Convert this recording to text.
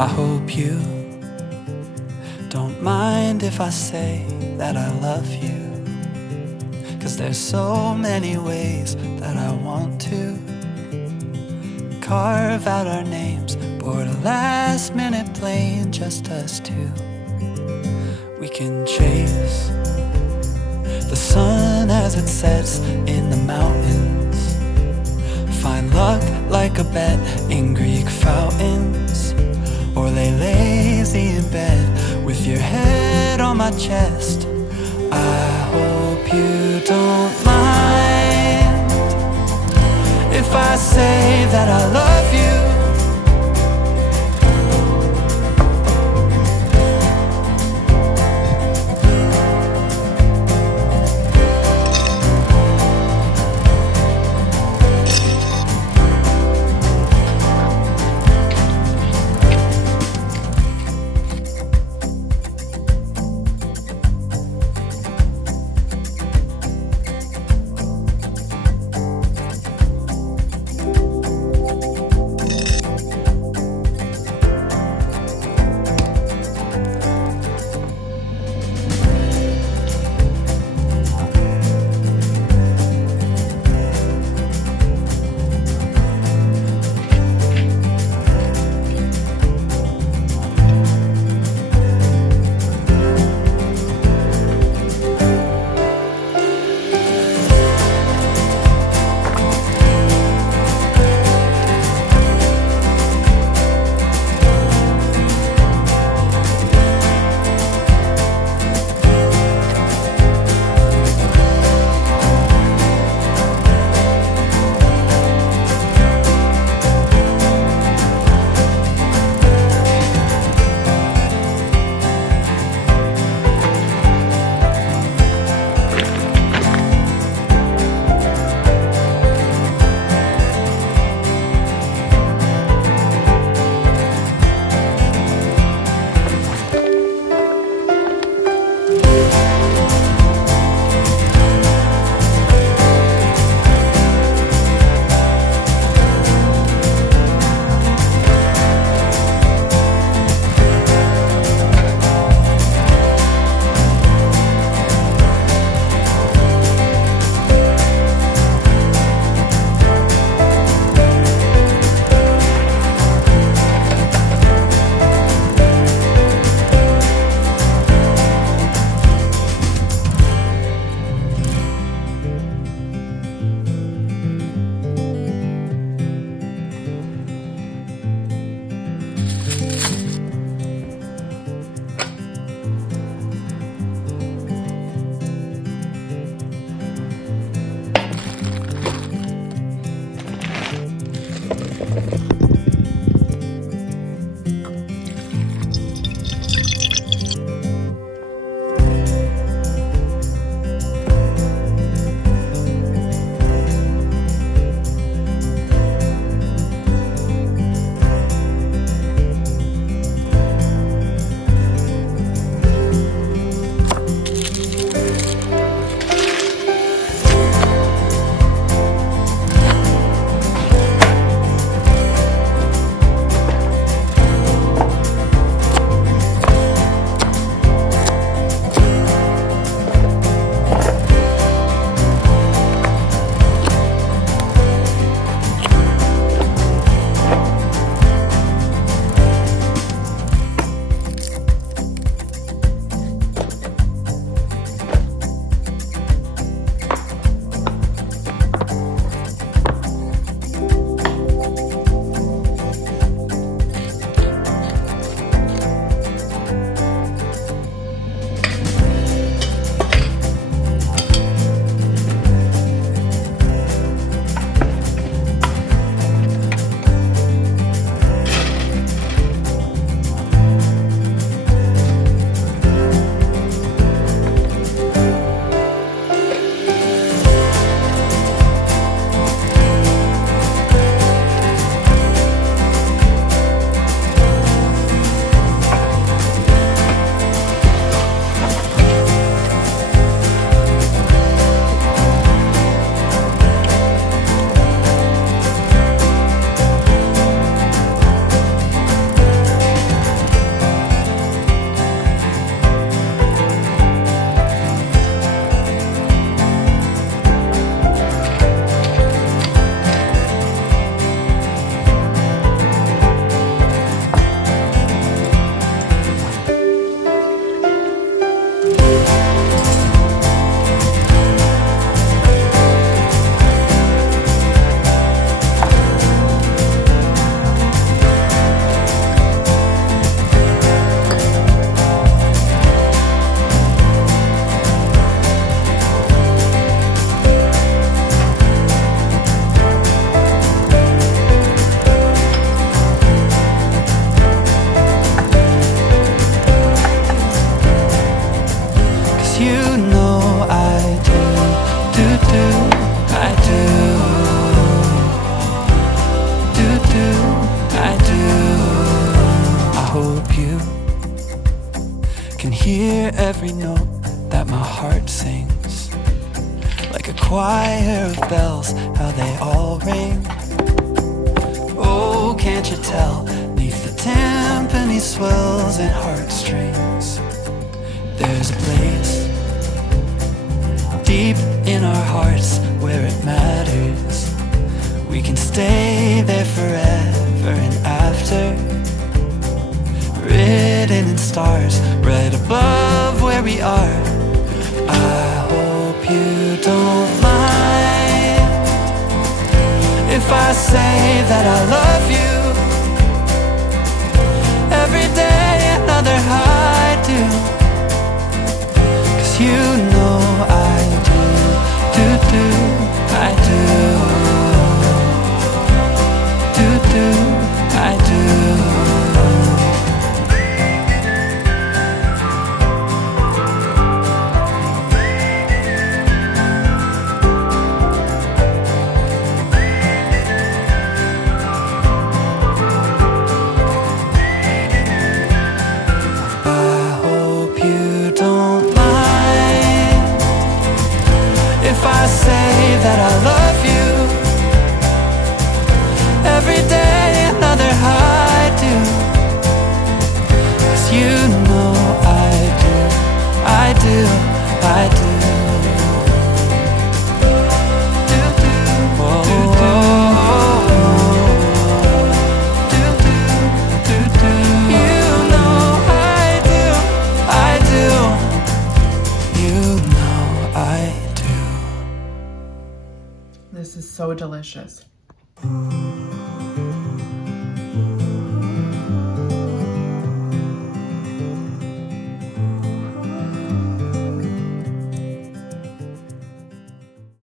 I hope you don't mind if I say that I love you, 'cause there's so many ways that I want to carve out our names, board a last minute plane, just us two. We can chase the sun as it sets in the mountains, find luck like a bet in Greek fountains, or lay lazy in bed with your head on my chest. I hope you don't mind if I say that I love you. like a choir of bells, how they all ring. Oh, can't you tell, neath the timpani swells and heartstrings, there's a place deep in our hearts where it matters. We can stay there forever and after, written in stars right above where we are. I hope you don't mind if I say that I love you. Every day another I do, 'cause you know I do, I do, I do. That I love you. Every day another I do, 'cause you know I do, I do, I do. You know I do, I do. You know I do. This is so delicious.